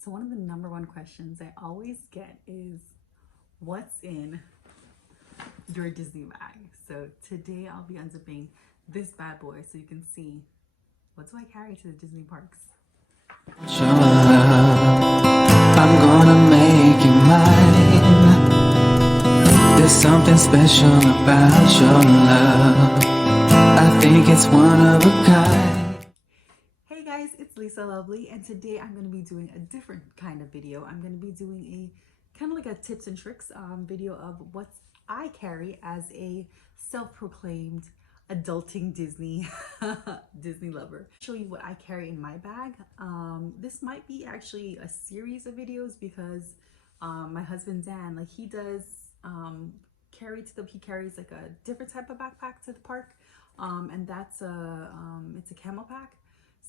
So one of the #1 questions I always get is, what's in your Disney bag? So today I'll be unzipping this bad boy so you can see, what do I carry to the Disney parks? Your love, I'm gonna make you mine. There's something special about your love. I think it's one of a kind. Hey guys, it's Lisa Lovely, and today I'm going to be doing a different kind of video. I'm going to be doing a kind of like a tips and tricks video of what I carry as a self-proclaimed adulting Disney Disney lover. Show you what I carry in my bag. This might be actually a series of videos because my husband Dan, like he does he carries like a different type of backpack to the park, and that's it's a camel pack.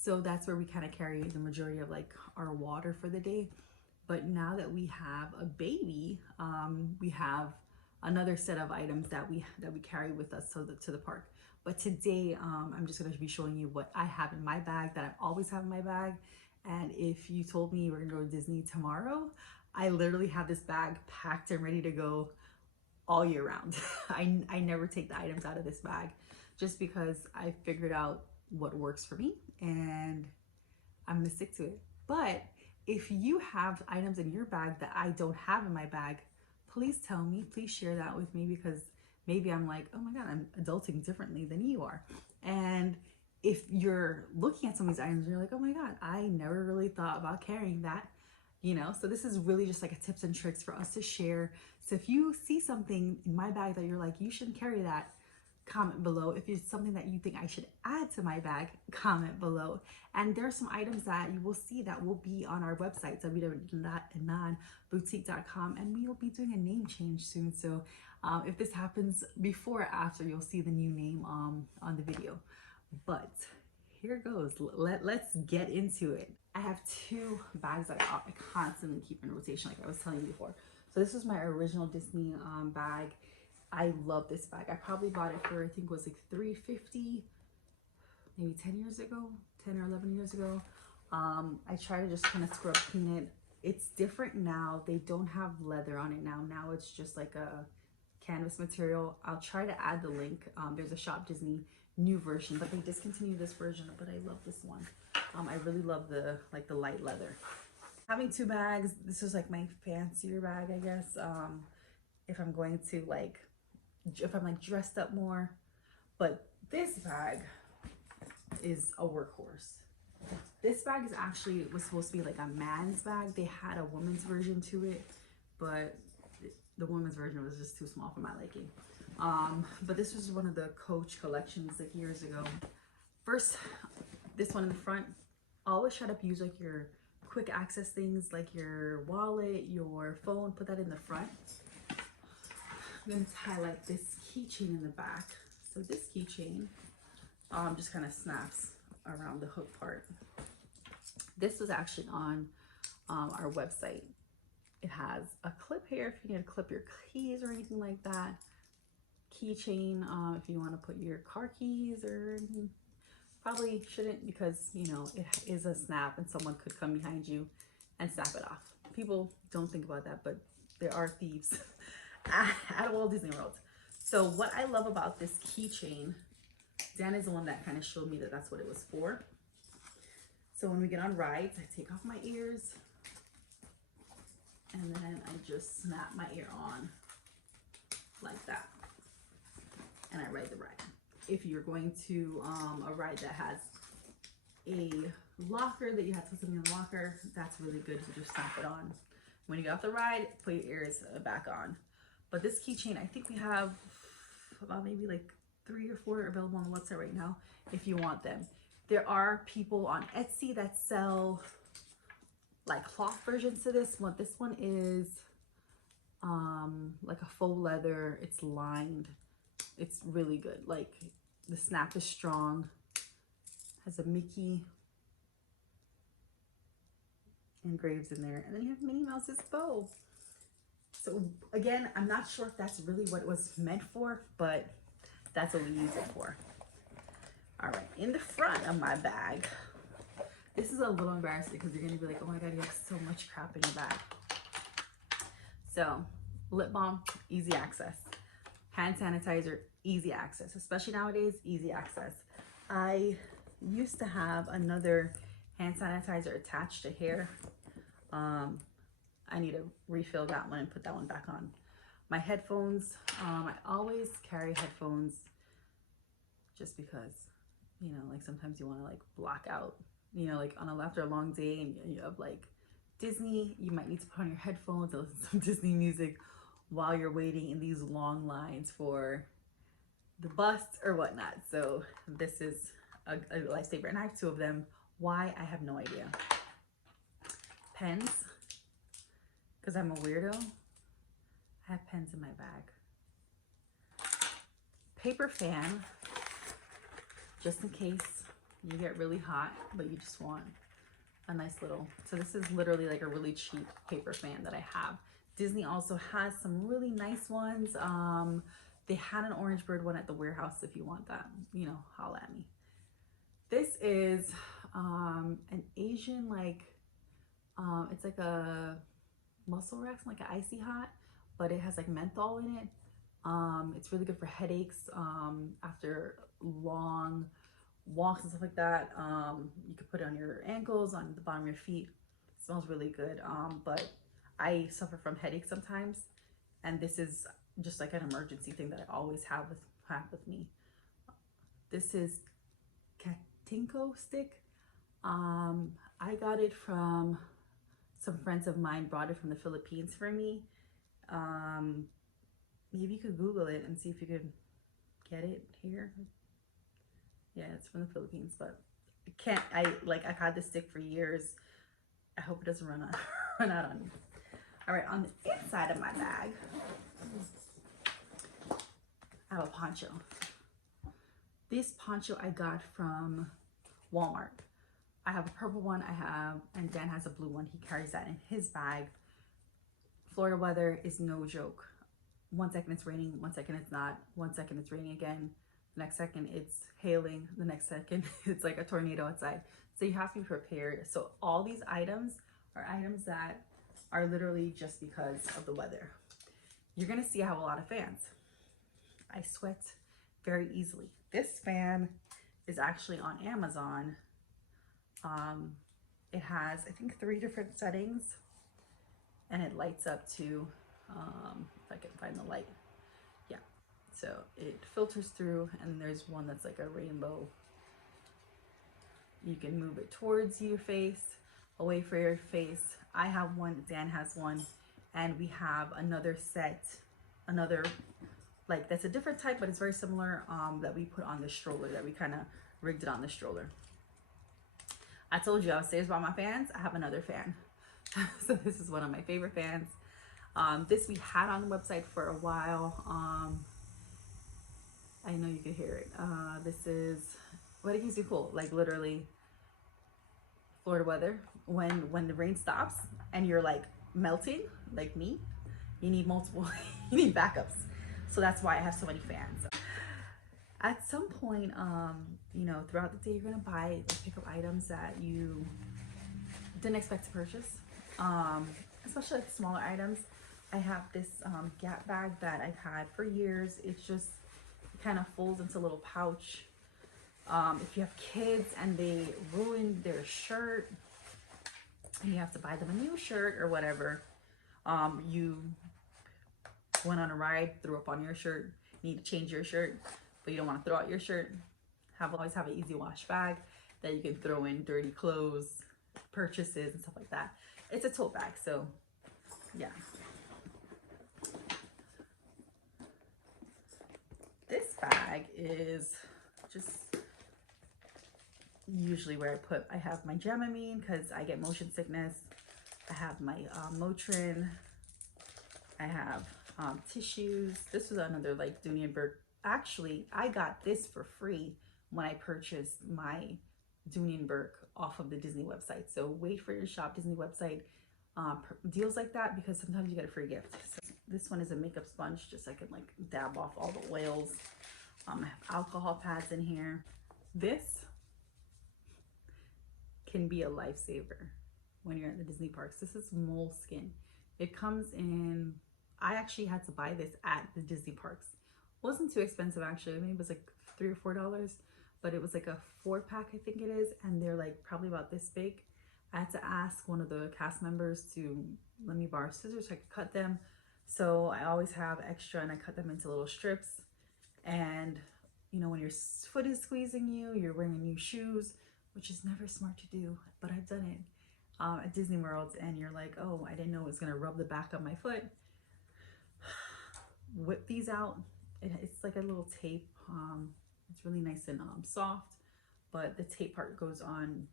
So that's where we kind of carry the majority of like our water for the day. But now that we have a baby, we have another set of items that we carry with us to the park. But today, I'm just going to be showing you what I have in my bag that I always have in my bag. And if you told me we're going to go to Disney tomorrow, I literally have this bag packed and ready to go all year round. I never take the items out of this bag just because I figured out what works for me and I'm gonna stick to it. But if you have items in your bag that I don't have in my bag, please tell me, please share that with me, because maybe I'm like, oh my God, I'm adulting differently than you are. And if you're looking at some of these items and you're like, oh my God, I never really thought about carrying that, you know? So this is really just like a tips and tricks for us to share. So if you see something in my bag that you're like, you shouldn't carry that, comment below. If it's something that you think I should add to my bag, comment below. And there are some items that you will see that will be on our website, www.anandboutique.com, and we will be doing a name change soon. So if this happens before or after, you'll see the new name on the video. But here goes. Let's get into it. I have two bags that I constantly keep in rotation, like I was telling you before. So this is my original Disney bag. I love this bag. I probably bought it for, I think it was like $350, maybe 10 years ago, 10 or 11 years ago. I try to just kind of scrub clean it. It's different now. They don't have leather on it now. Now it's just like a canvas material. I'll try to add the link. There's a Shop Disney new version, but they discontinued this version, but I love this one. I really love the light leather. Having two bags, this is like my fancier bag, I guess. If I'm going to if I'm like dressed up more. But this bag is a workhorse. This bag is actually was supposed to be like a man's bag. They had a woman's version to it, but the woman's version was just too small for my liking. But this was one of the Coach collections like years ago. First, this one in the front, always try to use like your quick access things like your wallet, your phone, put that in the front. I'm going to highlight this keychain in the back. So this keychain just kind of snaps around the hook part. This was actually on our website. It has a clip here if you need to clip your keys or anything like that. Keychain if you want to put your car keys, or probably shouldn't, because you know it is a snap and someone could come behind you and snap it off. People don't think about that, but there are thieves at Walt Disney World. So what I love about this keychain, Dan is the one that kind of showed me that that's what it was for. So when we get on rides, I take off my ears and then I just snap my ear on like that, and I ride the ride. If you're going to a ride that has a locker that you have to put something in the locker, that's really good to just snap it on. When you get off the ride, put your ears back on. But this keychain, I think we have about maybe like 3 or 4 available on the website right now if you want them. There are people on Etsy that sell like cloth versions to this one. This one is like a faux leather. It's lined. It's really good. Like the snap is strong. Has a Mickey engraved in there. And then you have Minnie Mouse's bow. So again, I'm not sure if that's really what it was meant for, but that's what we use it for. All right, in the front of my bag, This is a little embarrassing because you're gonna be like, oh my god, you have so much crap in your bag. So lip balm, easy access. Hand sanitizer, easy access. Especially nowadays, easy access. I used to have another hand sanitizer attached to here. I need to refill that one and put that one back on. My headphones, I always carry headphones just because, you know, like sometimes you want to like block out, you know, like after a long day and you have like Disney, you might need to put on your headphones and listen to some Disney music while you're waiting in these long lines for the bus or whatnot. So this is a lifesaver, and I have two of them. Why? I have no idea. Pens, because I'm a weirdo. I have pens in my bag. Paper fan, just in case you get really hot, but you just want a nice little, so this is literally like a really cheap paper fan that I have. Disney also has some really nice ones. They had an orange bird one at the warehouse. If you want that, you know, holla at me. This is an Asian, like, it's like a muscle rest, like an icy hot, but it has like menthol in it. It's really good for headaches after long walks and stuff like that. You could put it on your ankles, on the bottom of your feet. It smells really good. But I suffer from headaches sometimes, and this is just like an emergency thing that I always have with me. This is Katinko stick. I got it from some friends of mine, brought it from the Philippines for me. Maybe you could Google it and see if you could get it here. Yeah, it's from the Philippines, but I've had this stick for years. I hope it doesn't run out on me. All right, on the inside of my bag, I have a poncho. This poncho I got from Walmart. I have a purple one, and Dan has a blue one. He carries that in his bag. Florida weather is no joke. 1 second it's raining, 1 second it's not, 1 second it's raining again, the next second it's hailing, the next second it's like a tornado outside. So you have to be prepared. So all these items are items that are literally just because of the weather. You're gonna see I have a lot of fans. I sweat very easily. This fan is actually on Amazon. It has, I think, 3 different settings, and it lights up to, if I can find the light. Yeah, so it filters through, and there's one that's like a rainbow. You can move it towards your face, away from your face. I have one, Dan has one, and we have another set, like that's a different type, but it's very similar, that we put on the stroller, that we kind of rigged it on the stroller. I told you I was serious about my fans. I have another fan. So this is one of my favorite fans. This we had on the website for a while. I know you can hear it. This is what it keeps you cool, like literally Florida weather. When the rain stops and you're like melting, like me, you need multiple, you need backups. So that's why I have so many fans. At some point, you know, throughout the day, you're gonna pick up items that you didn't expect to purchase, especially like smaller items. I have this Gap bag that I've had for years. It's just kind of folds into a little pouch. If you have kids and they ruin their shirt and you have to buy them a new shirt or whatever, you went on a ride, threw up on your shirt, need to change your shirt, but you don't want to throw out your shirt, always have an easy wash bag that you can throw in dirty clothes, purchases, and stuff like that. It's a tote bag, so yeah. This bag is just usually where I have my Dramamine because I get motion sickness. I have my Motrin. I have tissues. This was another like Dunionberg. Actually, I got this for free when I purchased my Dunionberg off of the Disney website. So wait for your shop Disney website deals like that, because sometimes you get a free gift. So this one is a makeup sponge, just so I can like dab off all the oils. I have alcohol pads in here. This can be a lifesaver when you're at the Disney parks. This is moleskin. It comes in, I actually had to buy this at the Disney parks. It wasn't too expensive actually. I mean, it was like $3 or $4, but it was like a 4-pack, I think it is, and they're like probably about this big. I had to ask one of the cast members to let me borrow scissors so I could cut them. So I always have extra, and I cut them into little strips. And you know, when your foot is squeezing you, you're wearing new shoes, which is never smart to do, but I've done it at Disney World, and you're like, oh, I didn't know it was gonna rub the back of my foot. Whip these out. It's like a little tape. It's really nice and soft, but the tape part goes on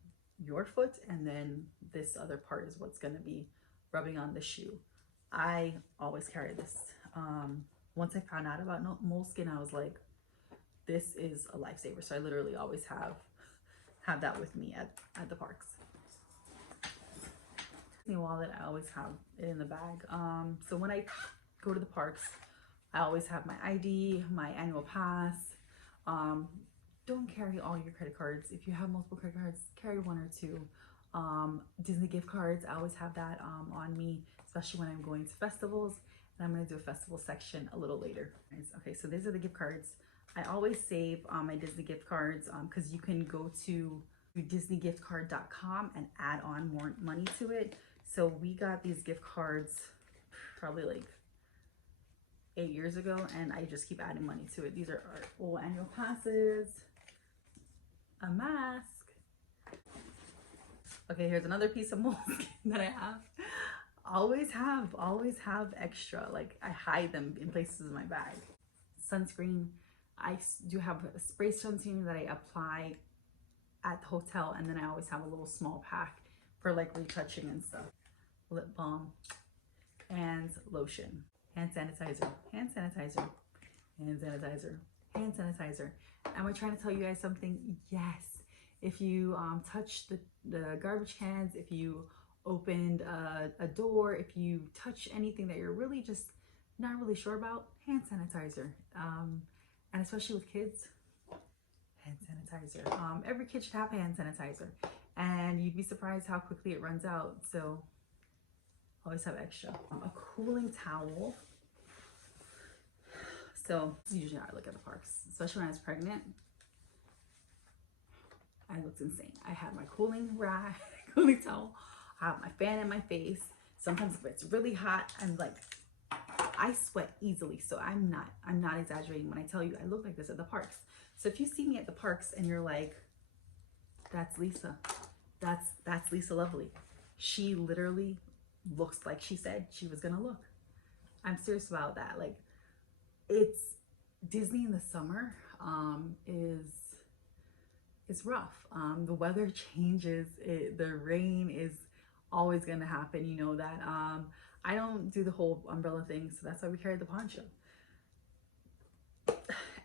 your foot, and then this other part is what's gonna be rubbing on the shoe. I always carry this. Once I found out about moleskin, I was like, this is a lifesaver. So I literally always have that with me at the parks. Disney wallet, I always have it in the bag. So when I go to the parks, I always have my ID, my annual pass. Don't carry all your credit cards. If you have multiple credit cards, carry 1 or 2. Disney gift cards, I always have that on me, especially when I'm going to festivals. And I'm going to do a festival section a little later. Okay, so these are the gift cards. I always save my Disney gift cards because you can go to disneygiftcard.com and add on more money to it. So we got these gift cards probably like 8 years ago, and I just keep adding money to it. These are our full annual passes, a mask. Okay, here's another piece of moleskin that I have. Always have extra. Like, I hide them in places in my bag. Sunscreen. I do have a spray sunscreen that I apply at the hotel, and then I always have a little small pack for like retouching and stuff. Lip balm and lotion. Hand sanitizer, hand sanitizer, hand sanitizer, hand sanitizer. Am I trying to tell you guys something? Yes. If you touch the garbage cans, if you opened a door, if you touch anything that you're really just not really sure about, hand sanitizer. And especially with kids, hand sanitizer. Every kid should have hand sanitizer, and you'd be surprised how quickly it runs out. So always have extra. A cooling towel. So usually I look at the parks, especially when I was pregnant. I looked insane. I had my cooling towel. I have my fan in my face. Sometimes if it's really hot, I'm like, I sweat easily. So I'm not exaggerating when I tell you I look like this at the parks. So if you see me at the parks and you're like, that's Lisa, that's Lisa Lovely. She literally looks like she said she was gonna look. I'm serious about that. Like, it's Disney in the summer is rough. The weather changes. The rain is always gonna happen. You know that. I don't do the whole umbrella thing, so that's why we carry the poncho.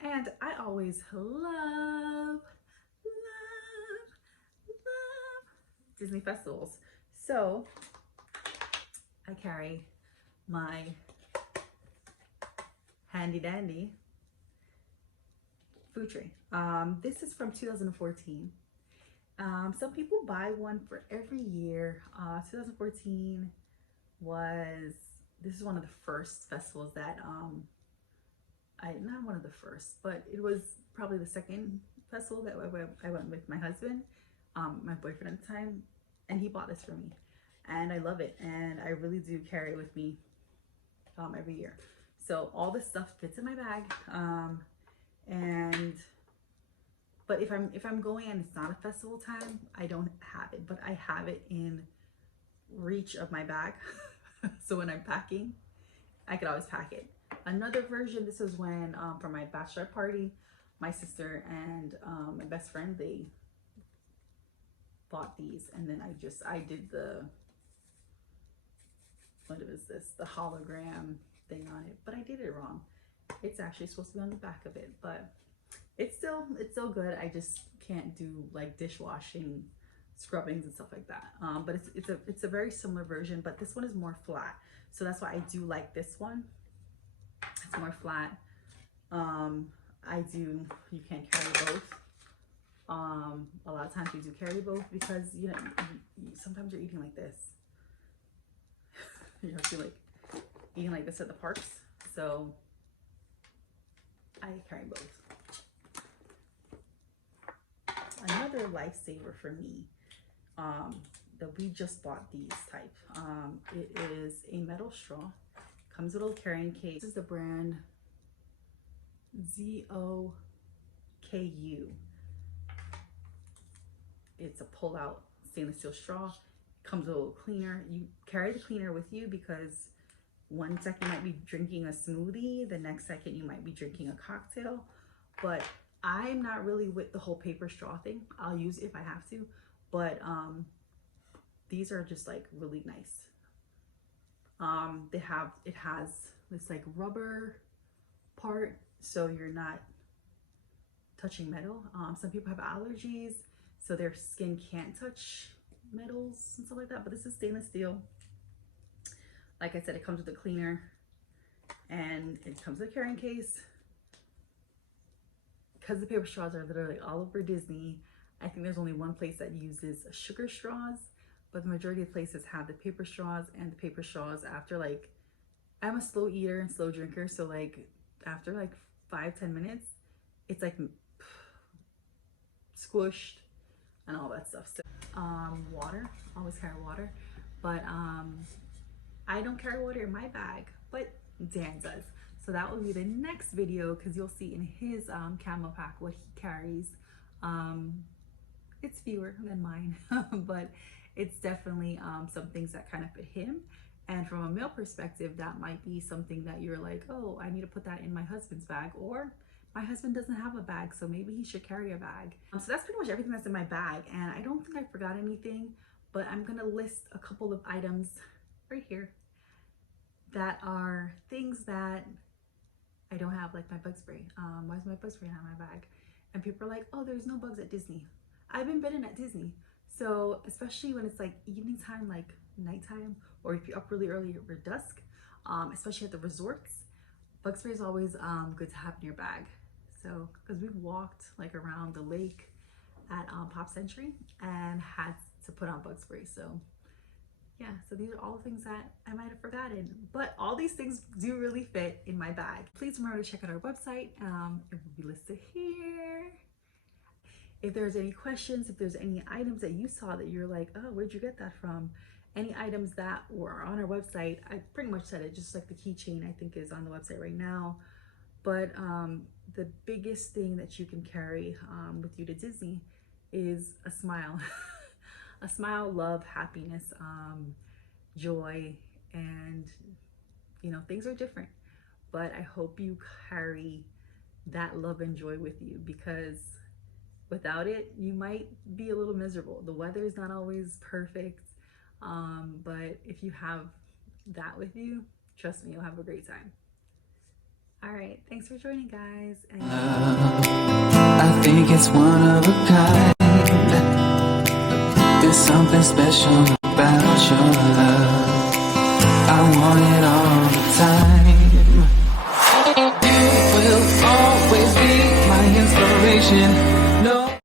And I always love Disney festivals. So I carry my handy dandy food tray. This is from 2014. Some people buy one for every year. 2014 this is one of the first festivals that not one of the first, but it was probably the second festival that I went with my husband, my boyfriend at the time, and he bought this for me, and I love it, and I really do carry it with me every year. So all this stuff fits in my bag, but if I'm going and it's not a festival time, I don't have it, but I have it in reach of my bag. So when I'm packing, I could always pack it. Another version, this was when for my bachelorette party, my sister and my best friend, they bought these, and then I did the, what is this, the hologram thing on it, but I did it wrong. It's actually supposed to be on the back of it, but it's still good. I just can't do like dishwashing, scrubbings and stuff like that. But it's a very similar version, but this one is more flat, so that's why I do like this one. It's more flat. You can carry both. A lot of times we do carry both because, you know, sometimes you're eating like this. You're actually like eating like this at the parks. So I carry both. Another lifesaver for me, that we just bought these type. It is a metal straw. Comes with a little carrying case. This is the brand ZOKU. It's a pull-out stainless steel straw. Comes with a little cleaner. You carry the cleaner with you because one second you might be drinking a smoothie, the next second you might be drinking a cocktail. But I'm not really with the whole paper straw thing. I'll use it if I have to, but these are just like really nice. It has this like rubber part, so you're not touching metal. Some people have allergies, so their skin can't touch metals and stuff like that, but this is stainless steel. Like I said, it comes with a cleaner and it comes with a carrying case. Because the paper straws are literally all over Disney, I think there's only one place that uses sugar straws, but the majority of places have the paper straws. And the paper straws, after like, I'm a slow eater and slow drinker, so like after like 5-10 minutes, it's like squished and all that stuff. So water, always carry water, but I don't carry water in my bag, but Dan does. So that will be the next video, because you'll see in his camo pack what he carries. It's fewer than mine, but it's definitely some things that kind of fit him. And from a male perspective, that might be something that you're like, oh, I need to put that in my husband's bag, or my husband doesn't have a bag, so maybe he should carry a bag. So that's pretty much everything that's in my bag, and I don't think I forgot anything, but I'm gonna list a couple of items right here that are things that I don't have, like my bug spray. Why is my bug spray not in my bag? And people are like, oh, there's no bugs at Disney. I've been bitten at Disney. So especially when it's like evening time, like nighttime, or if you're up really early or dusk, especially at the resorts, bug spray is always good to have in your bag. So, because we've walked like around the lake at Pop Century and had to put on bug spray. So yeah, so these are all the things that I might have forgotten, but all these things do really fit in my bag. Please remember to check out our website. It will be listed here. If there's any questions, if there's any items that you saw that you're like, oh, where'd you get that from? Any items that were on our website, I pretty much said it, just like the keychain I think is on the website right now. But the biggest thing that you can carry with you to Disney is a smile. A smile, love, happiness, joy, and you know, things are different, but I hope you carry that love and joy with you, because without it, you might be a little miserable. The weather is not always perfect, but if you have that with you, trust me, you'll have a great time. All right, thanks for joining, guys. And I think it's one of a kind. There's something special about you.